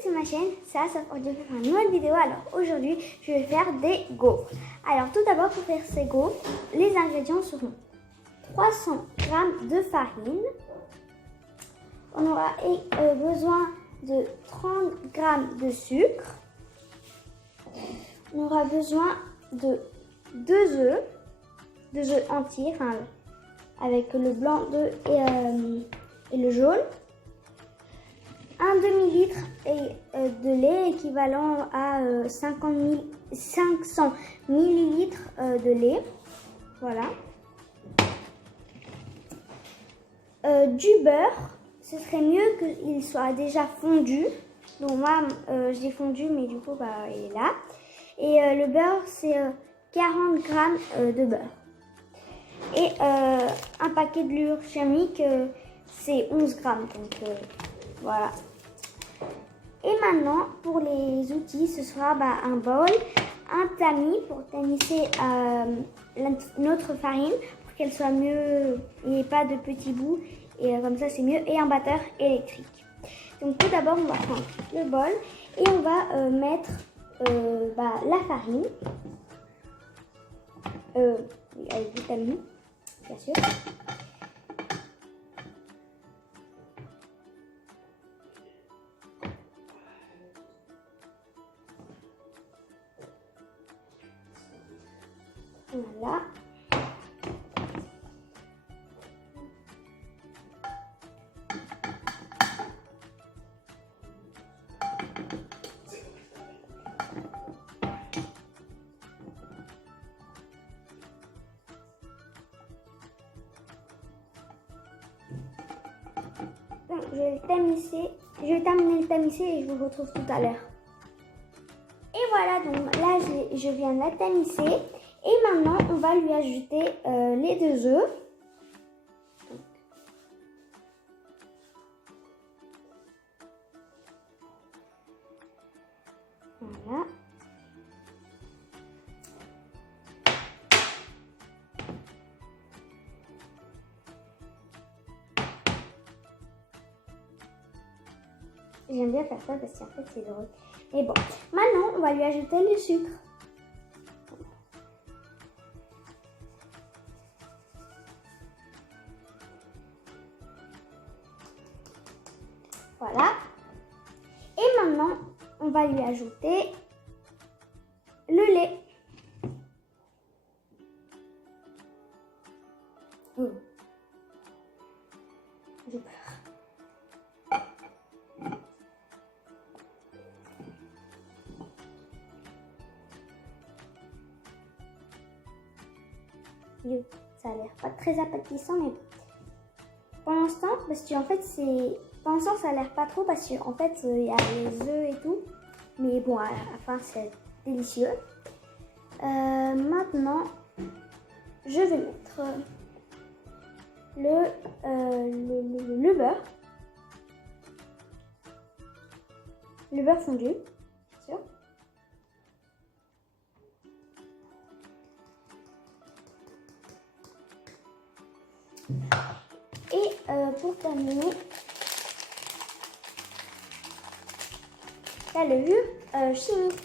sur ma chaîne, ça pour de faire une nouvelle vidéo. Alors aujourd'hui, je vais faire des gaufres. Alors tout d'abord, pour faire ces gaufres, les ingrédients seront 300 g de farine. On aura besoin de 30 g de sucre. On aura besoin de 2 œufs entiers, enfin avec le blanc d'œuf et le jaune. Un demi-litre de lait équivalent à 500 millilitres de lait. Voilà. Du beurre, ce serait mieux qu'il soit déjà fondu. Donc moi, je l'ai fondu, mais du coup, il est là. Et le beurre, c'est 40 g de beurre. Et un paquet de levure chimique, c'est 11 g. Donc voilà. Et maintenant, pour les outils, ce sera un bol, un tamis pour tamisser notre farine pour qu'elle soit mieux, il n'y ait pas de petits bouts. Et comme ça, c'est mieux. Et un batteur électrique. Donc tout d'abord, on va prendre le bol et on va mettre la farine. Avec du tamis, bien sûr. Voilà. Donc, je vais terminer le tamisser et je vous retrouve tout à l'heure. Et voilà, donc là je viens de la tamisser. Et maintenant, on va lui ajouter les 2 œufs. Voilà. J'aime bien faire ça parce qu'en fait c'est drôle. Mais bon, maintenant on va lui ajouter le sucre. Voilà. Et maintenant, on va lui ajouter le lait. J'ai peur. Ça a l'air pas très appétissant, mais pour l'instant, parce qu'en fait pour l'instant ça a l'air pas trop parce qu'en fait il y a les œufs et tout, mais bon à la fin c'est délicieux. Maintenant, je vais mettre le beurre fondu, bien sûr. Et pour terminer, la levure chimique.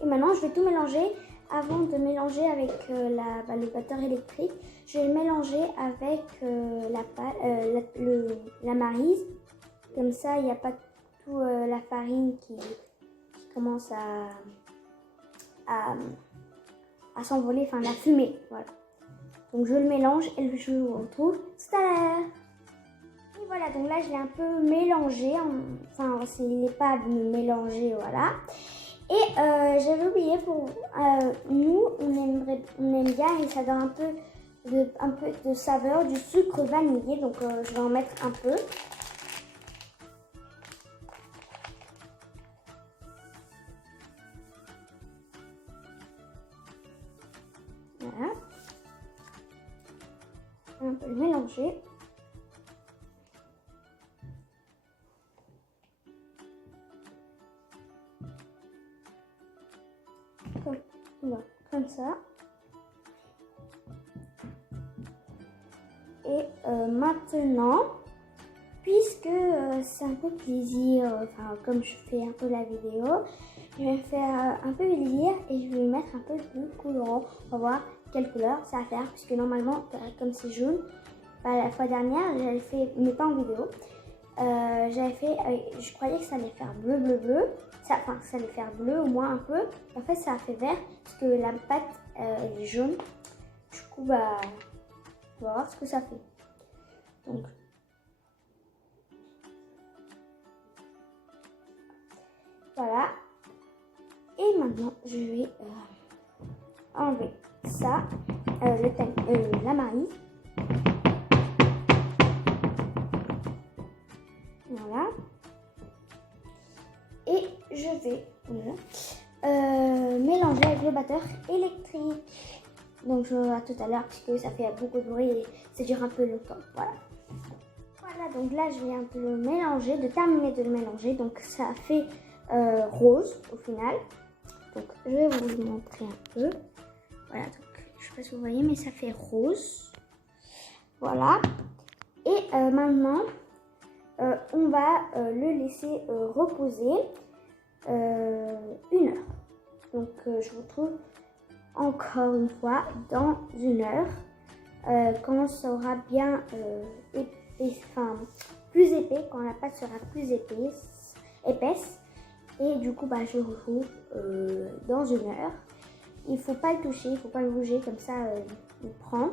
Et maintenant, je vais tout mélanger. Avant de mélanger avec le batteur électrique, je vais le mélanger avec la maryse. Comme ça, il n'y a pas tout la farine qui commence à s'envoler, enfin la fumée. Voilà. Donc je le mélange et je vous retrouve tout à l'heure. Et voilà, donc là je l'ai un peu mélangé. Enfin, il n'est pas mélangé, voilà. Et j'avais oublié, nous, on aime bien et ça donne un peu de saveur du sucre vanillé. Donc je vais en mettre un peu. Voilà. Un peu le mélanger. Voilà, comme ça. Et maintenant, puisque c'est un peu plaisir, enfin comme je fais un peu la vidéo, je vais faire un peu plaisir et je vais mettre un peu de colorant. On va voir quelle couleur ça va faire, puisque normalement, comme c'est jaune, la fois dernière, j'avais fait, mais pas en vidéo, j'avais fait, je croyais que ça allait faire bleu, bleu, bleu, enfin ça allait faire bleu au moins un peu, et en fait ça a fait vert, parce que la pâte elle est jaune, du coup bah, on va voir ce que ça fait. Donc, voilà. Et maintenant, je vais enlever ça, la Marie. Voilà. Et je vais mélanger avec le batteur électrique. Donc, je vois tout à l'heure puisque ça fait beaucoup de bruit et ça dure un peu longtemps. Voilà. Voilà, donc là, je viens de le mélanger, de terminer de le mélanger. Donc, ça fait rose au final. Donc, je vais vous le montrer un peu. Voilà, donc, je ne sais pas si vous voyez, mais ça fait rose. Voilà. Et maintenant, on va le laisser reposer 1 heure. Donc, je vous retrouve encore une fois dans 1 heure. Quand ça aura bien plus épais, quand la pâte sera plus épaisse. Et du coup, bah, je vous retrouve dans 1 heure. Il ne faut pas le toucher, il ne faut pas le bouger, comme ça il prend.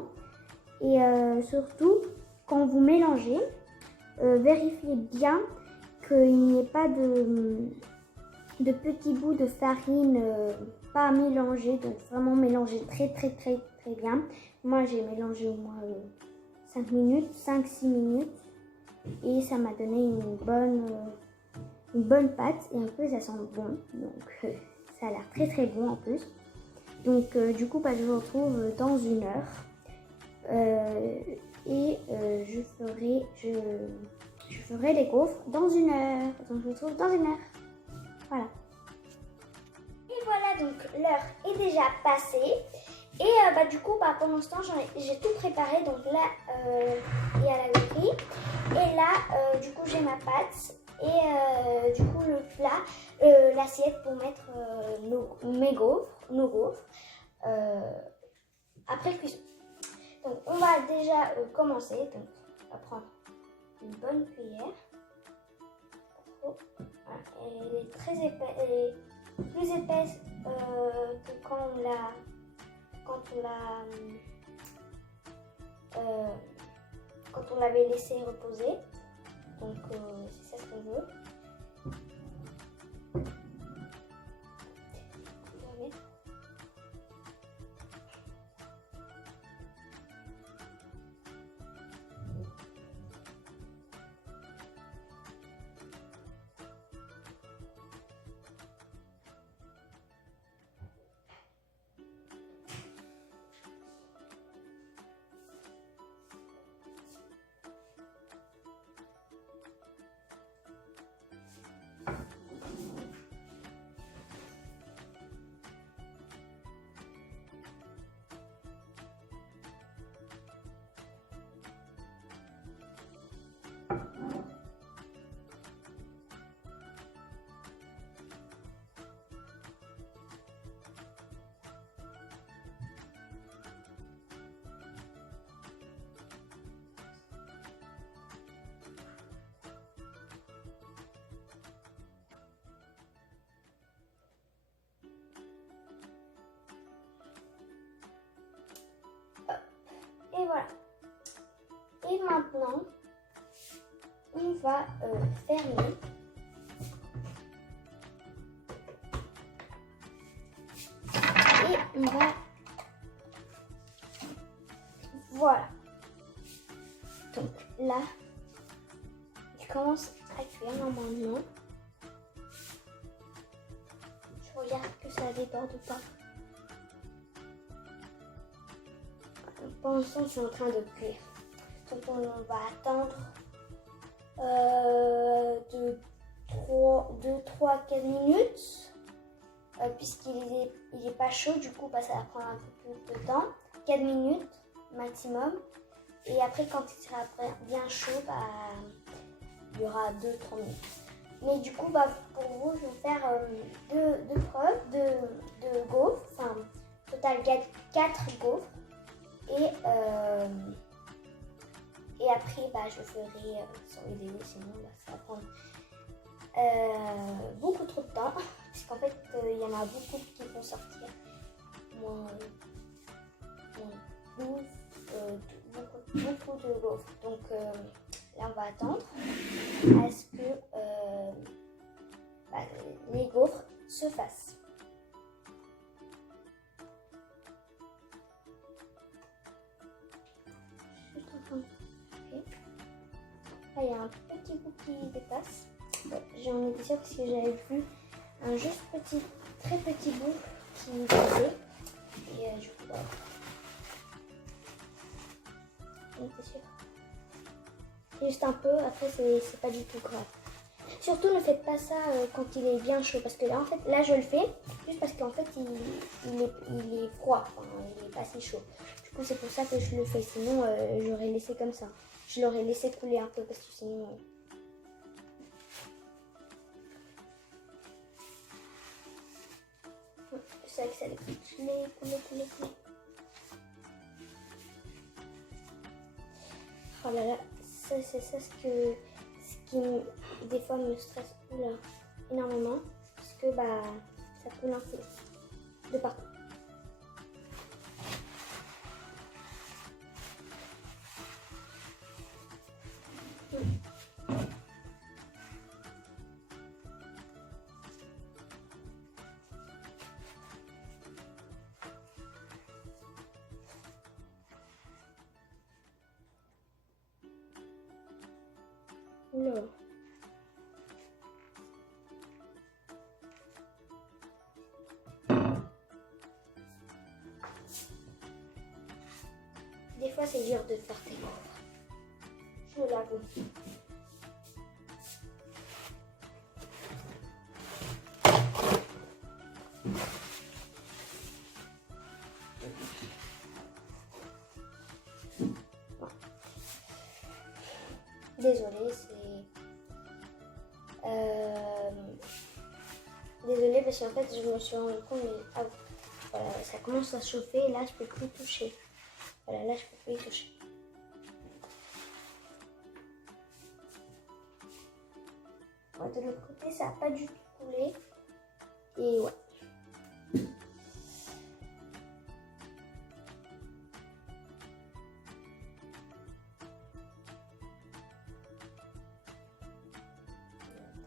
Et surtout, quand vous mélangez, vérifiez bien qu'il n'y ait pas de petits bouts de farine pas mélangés. Donc vraiment mélanger très bien. Moi j'ai mélangé au moins 5 minutes, 5-6 minutes. Et ça m'a donné une bonne pâte. Et en plus ça sent bon. Donc ça a l'air très bon en plus. Donc du coup bah, je vous retrouve dans 1 heure. Et je ferai les gaufres dans 1 heure. Donc je vous retrouve dans 1 heure. Voilà. Et voilà, donc l'heure est déjà passée. Et bah, du coup, bah, pendant ce temps, j'ai tout préparé. Donc là, il y a la laiterie. Et là, du coup, j'ai ma pâte. Et du coup, le plat, l'assiette pour mettre nos gaufres après cuisson. Donc, on va déjà commencer. Donc, on va prendre une bonne cuillère. Voilà. Elle est très épaisse, elle est plus épaisse que quand on l'avait laissé reposer. Donc, c'est ça ce qu'on veut. Et voilà. Et maintenant, on va fermer. Et on va... Voilà. Donc là, il commence à cuire normalement. Je regarde que ça déborde pas. Pour l'instant, c'est en train de cuire. Donc on va attendre de 3-4 minutes. il est pas chaud, du coup bah, ça va prendre un peu plus de temps, 4 minutes maximum. Et après quand il sera bien chaud, bah, il y aura 2-3 minutes. Mais du coup bah, pour vous je vais faire deux preuves de gaufres, enfin total 4 gaufres. Et après bah, je ferai sans vidéo, sinon bah, ça va prendre beaucoup trop de temps, puisqu'en fait il y en a beaucoup qui vont sortir. Moins 12, beaucoup de gaufres. Donc là on va attendre à ce que bah, les gaufres se fassent. Là, il y a un petit bout qui dépasse. J'en étais sûre parce que j'avais vu un juste très petit bout qui dépassait. Et du coup, bah, j'en étais sûre. Juste un peu, après c'est pas du tout grave. Surtout ne faites pas ça quand il est bien chaud, parce que là en fait, là je le fais juste parce qu'en fait il est froid, enfin, il est pas si chaud. Du coup c'est pour ça que je le fais, sinon j'aurais laissé comme ça. Je l'aurais laissé couler un peu parce que sinon... C'est vrai que ça les couler. Oh là là, ça c'est ça ce qui des fois me stresse énormément, parce que bah ça coule un peu de partout. Oula. Des fois c'est dur de faire tes gaufres, je l'avoue. Désolée, désolée parce qu'en fait je me suis rendu compte, mais voilà, ça commence à chauffer et là je peux plus y toucher. Voilà, là je peux plus y toucher. Ouais, de l'autre côté ça n'a pas du tout coulé. Et ouais.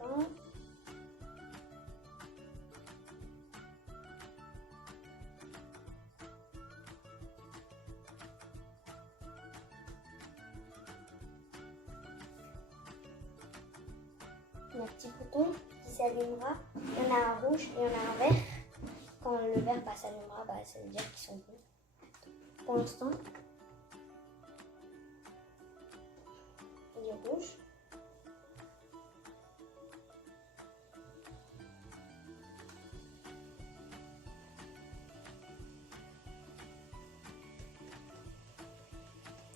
Attends. Un petit bouton qui s'allumera. Il y en a un rouge et il y en a un vert. Quand le vert s'allumera, bah, ça veut dire qu'ils sont bons. Pour l'instant, il est rouge.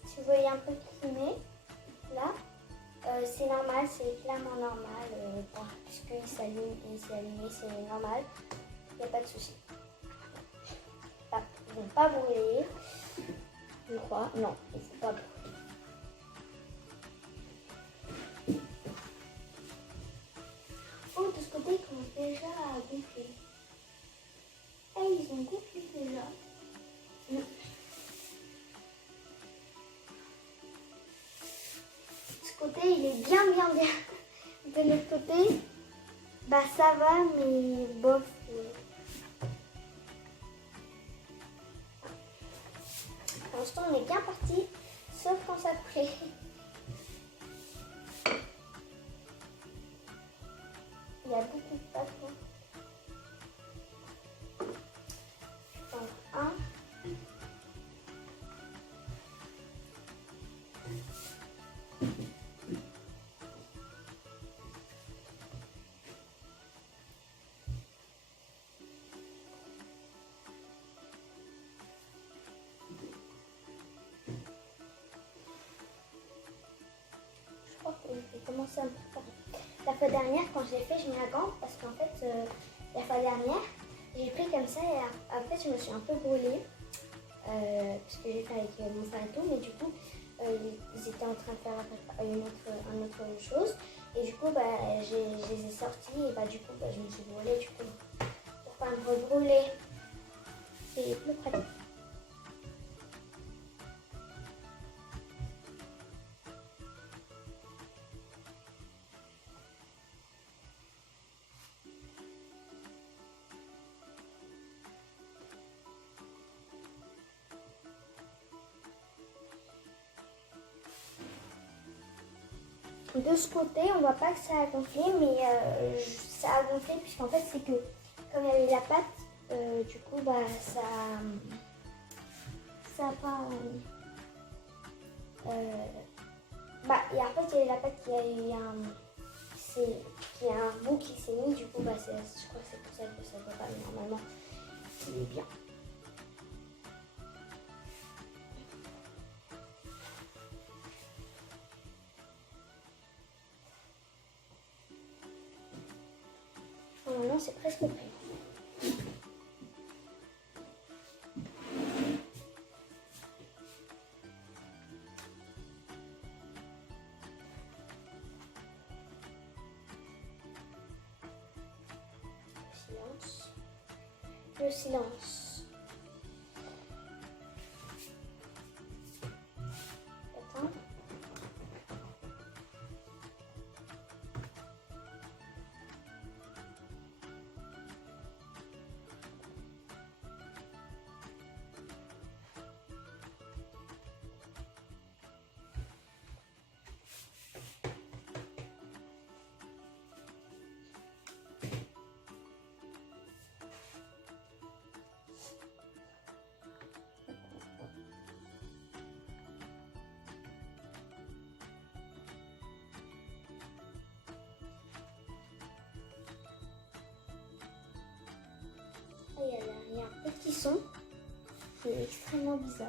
Si vous voyez un peu crimé, là, c'est normal, c'est clairement normal, puisqu'il s'allume et il s'est allumé, c'est normal, il n'y a pas de souci. Ils ne vont pas brûler, je crois, non, il ne faut pas brûler. Oh, de ce côté, ils commencent déjà à gonfler. Eh, ils ont gonflé déjà. Côté il est bien. De l'autre côté, bah ça va, mais bof. Pour l'instant, on est bien parti, sauf quand ça plaît. Il y a beaucoup de patrons. Un. non, ça me prépare. La fois dernière, quand je l'ai fait, je mets un gant parce qu'en fait, la fois dernière, j'ai pris comme ça et après, je me suis un peu brûlée parce que j'ai fait avec mon frère et tout, mais du coup, ils étaient en train de faire une autre chose et du coup, je les ai sortis et du coup, je me suis brûlée du coup pour pas me rebrûler. C'est plus pratique. De ce côté, on voit pas que ça a gonflé, mais ça a gonflé puisqu'en fait c'est que comme il y avait la pâte, du coup ça a pas et en fait il y avait la pâte qui a eu qui a un bout qui s'est mis, du coup je crois que c'est pour ça que ça ne va pas, mais normalement il est bien. Normalement c'est presque prêt. Le silence. Attends. Il y a un petit son qui est extrêmement bizarre.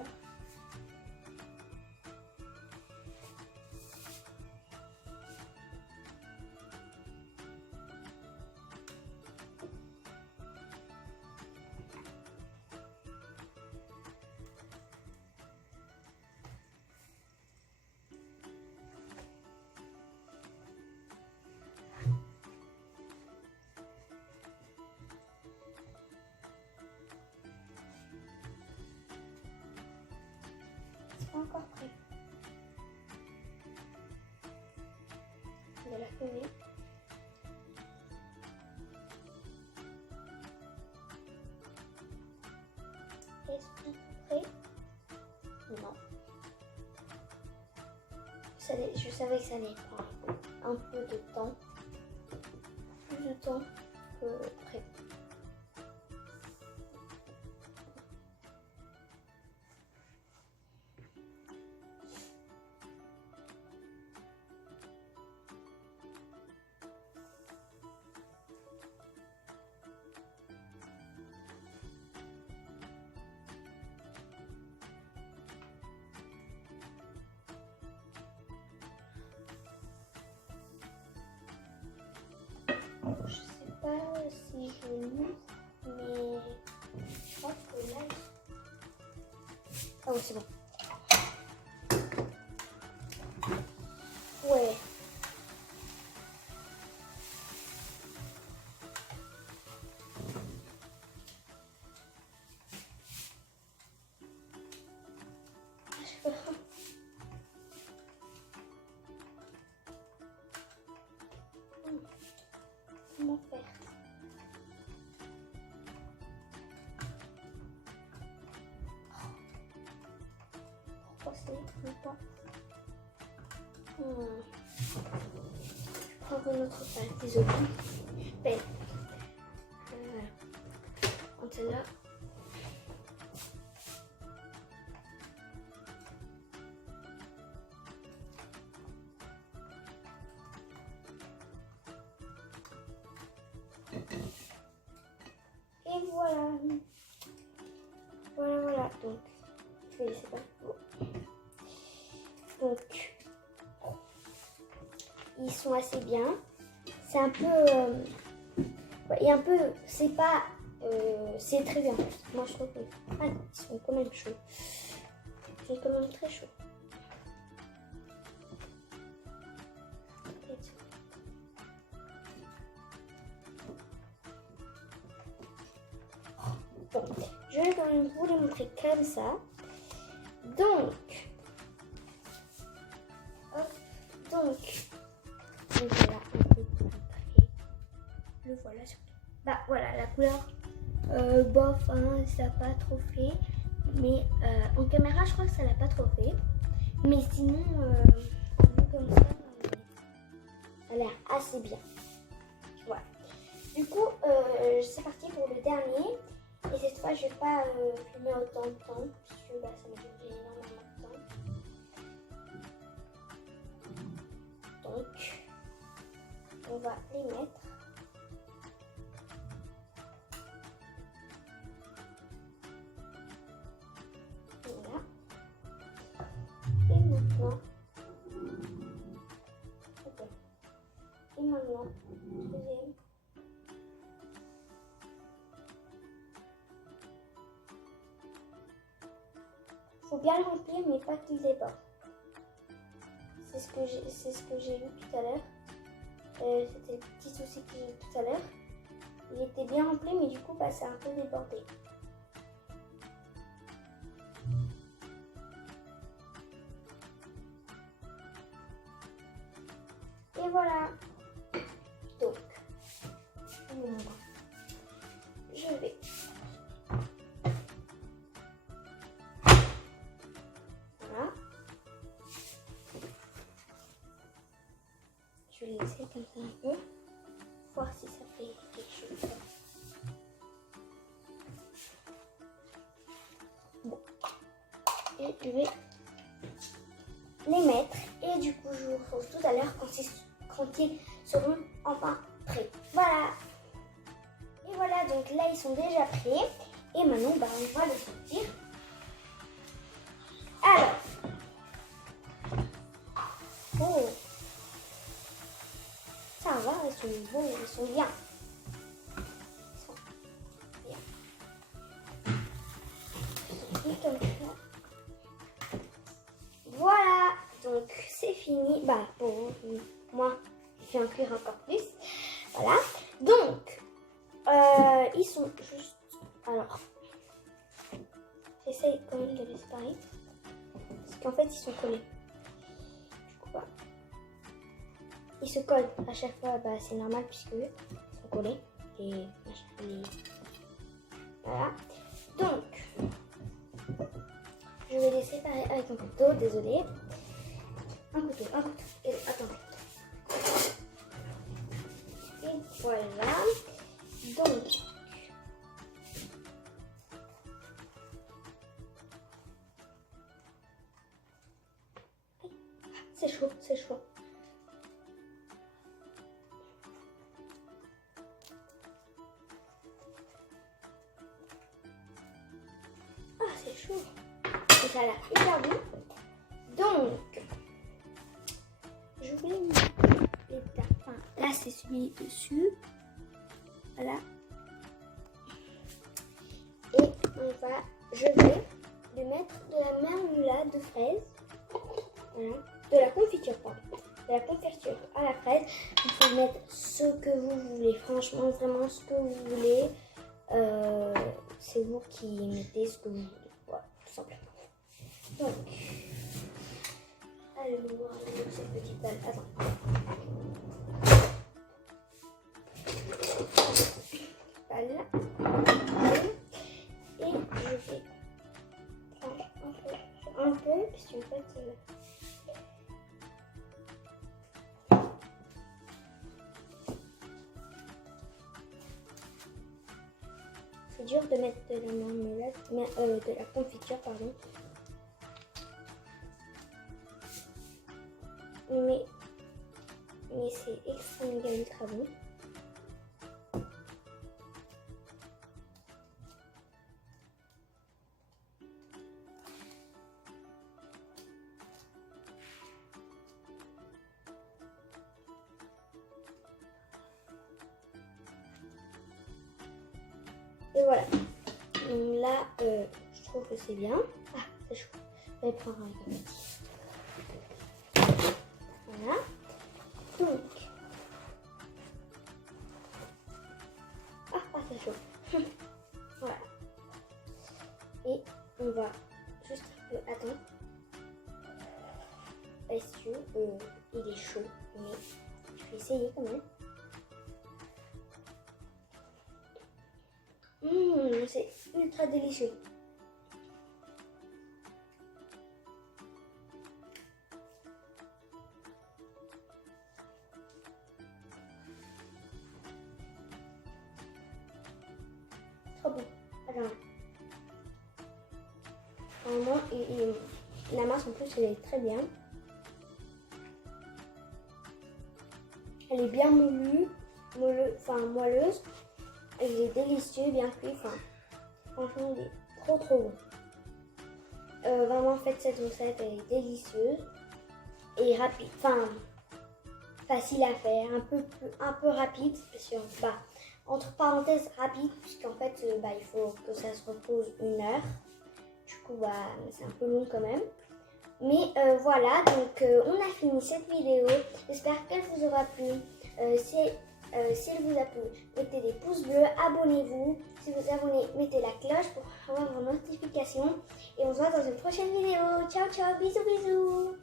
C'est pas encore prêt. On va la coller. Est-ce que c'est prêt? Non. Je savais que ça allait prendre un peu de temps. Plus de temps que prêt. Je sais pas si je lis, mais je crois que là. Ah oui, c'est bon. Ouais. Comment faire? Pourquoi c'est le temps? Je prends une autre pâte, désolée. Belle. Voilà. Celle-là. Et voilà. Voilà. Donc, c'est pas beau. Donc, ils sont sont assez bien. C'est un peu... et un peu... C'est pas... c'est très bien. Moi, je trouve que... Ah, ils sont quand même chauds. Ils sont quand même très chauds. Bon, je vais quand même vous les montrer comme ça. Donc, hop, donc voilà un peu plus près. Le voilà surtout. Bah voilà, la couleur bof, hein, ça n'a pas trop fait. Mais en caméra, je crois que ça l'a pas trop fait. Mais sinon, vu comme ça, ça a l'air assez bien. Voilà. Du coup, c'est parti pour le dernier. Et cette fois, je vais pas filmer autant de temps, puisque bah, ça m'a duré énormément de temps. Donc, on va les mettre. Voilà. Et maintenant, ok. Et maintenant, deuxième. Faut bien le remplir, mais pas qu'il déborde. C'est ce que j'ai eu tout à l'heure. C'était le petit souci que j'ai eu tout à l'heure. Il était bien rempli, mais du coup, bah, c'est un peu débordé. Et voilà. Donc, je vais voilà. Je vais le laisser comme ça un peu. Voir si ça fait quelque chose. Bon. Et je vais les mettre. Et du coup, je vous retrouve tout à l'heure quand ils seront enfin prêts. Voilà. Et voilà, donc là, ils sont déjà prêts. Et maintenant, bah, on va les sortir. Alors. Oh. Ça va, ils sont bons, ils sont bien. Ils sont bien. Comme ça. Voilà, donc c'est fini. Bah, pour moi, je vais en cuire encore plus. Voilà, donc, ils sont juste... Alors, j'essaye quand même de les séparer. Parce qu'en fait, ils sont collés. Du coup, bah, ils se collent à chaque fois, bah, c'est normal puisque ils sont collés. Et voilà. Donc, je vais les séparer avec un couteau, désolé. Un couteau. Et, attendez. Et voilà. Donc, c'est chaud, c'est chaud. Ah, c'est chaud. Et ça a l'air hyper bon. Donc, je voulais mettre les tapins. Là, c'est celui dessus. Voilà. Et je vais lui mettre de la marmelade de fraise. Voilà. De la confiture, pardon. De la confiture à la fraise. Vous pouvez mettre ce que vous voulez. Franchement, vraiment ce que vous voulez. C'est vous qui mettez ce que vous voulez. Voilà, tout simplement. Donc, allez, on va voir cette petite balle. Attends. Balle. Et je vais prendre un peu, puisque en fait, c'est dur de mettre de la marmelade, de la confiture, pardon. Mais c'est extrêmement ultra bon. Et voilà. Donc là, je trouve que c'est bien. Ah, c'est chaud. Je vais prendre un petit. Voilà. Donc. Ah, c'est chaud. Voilà. Et on va juste un peu attendre. Parce que il est chaud. Mais je vais essayer quand même. C'est ultra délicieux. Trop bon. Alors, vraiment, la masse en plus, elle est très bien. Elle est bien moelleuse. Elle est délicieux, bien cuit. Franchement, il est trop bon. Vraiment, faites cette recette, elle est délicieuse et rapide. Facile à faire, un peu rapide, parce que, entre parenthèses rapide, puisqu'en fait, il faut que ça se repose 1 heure. Du coup, c'est un peu long quand même. Mais voilà, donc on a fini cette vidéo. J'espère qu'elle vous aura plu. Si elle vous a plu, mettez des pouces bleus, abonnez-vous. Si vous abonnez, mettez la cloche pour avoir vos notifications. Et on se voit dans une prochaine vidéo. Ciao, ciao, bisous, bisous.